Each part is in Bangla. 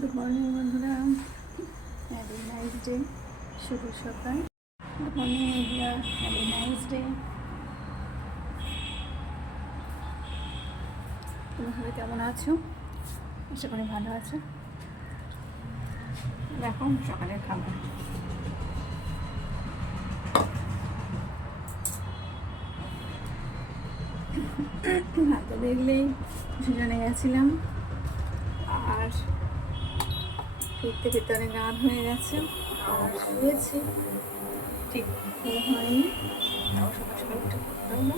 গুড মর্নিং বন্ধুরা, হ্যাভি নাইস ডে। শুভ সকাল। গুড মর্নিং বন্ধুরা, হ্যাভি নাইস ডে। তোমরা কেমন আছো? আশা করি ভালো আছো। এখন সকালের খাবার হাতে দেখলেই দুজনে গেছিলাম, আর ফিরতে ফিরতে অনেক রাত হয়ে গেছে। আর শুয়েছি, ঠিক হয়নি। তাও সকাল সকাল উঠে করতে হলো।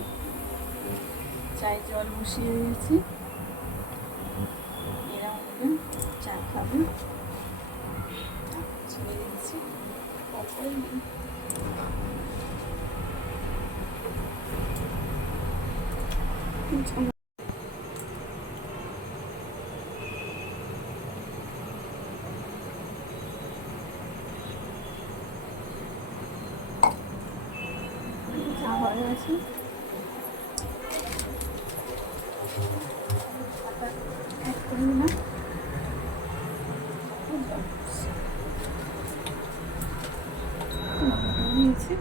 চায়ে জল বসিয়ে দিয়েছি, এরা উঠবে, চা খাবে, ছেড়ে দিচ্ছি। চা হয়ে গেছে, এক করে দিলাম। নিয়েছি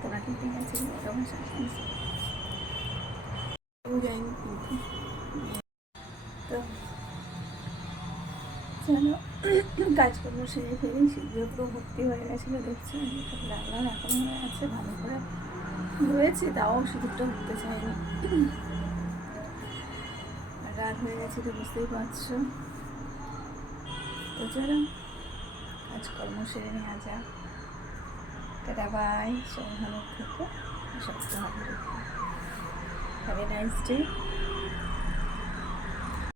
তোরা কিন্তু গেছিল তখন যাইনি, কিন্তু তো চলো কাজকর্ম সেরে ফেলি। শীঘ্র পুরো ভর্তি হয়ে গেছিলো, দেখছি লাগলাম, এখন হয়ে আছে ভালো করে রয়েছে, তাও সিঁদুরটা উঠতে চাইনি। রাত হয়ে গেছে তো বুঝতেই পারছো। তো চলো কাজকর্ম সেরে নেওয়া যাক। টাটা বাই, সবাই ভালো থেকো, সব ভালো রেখো। Have a nice day.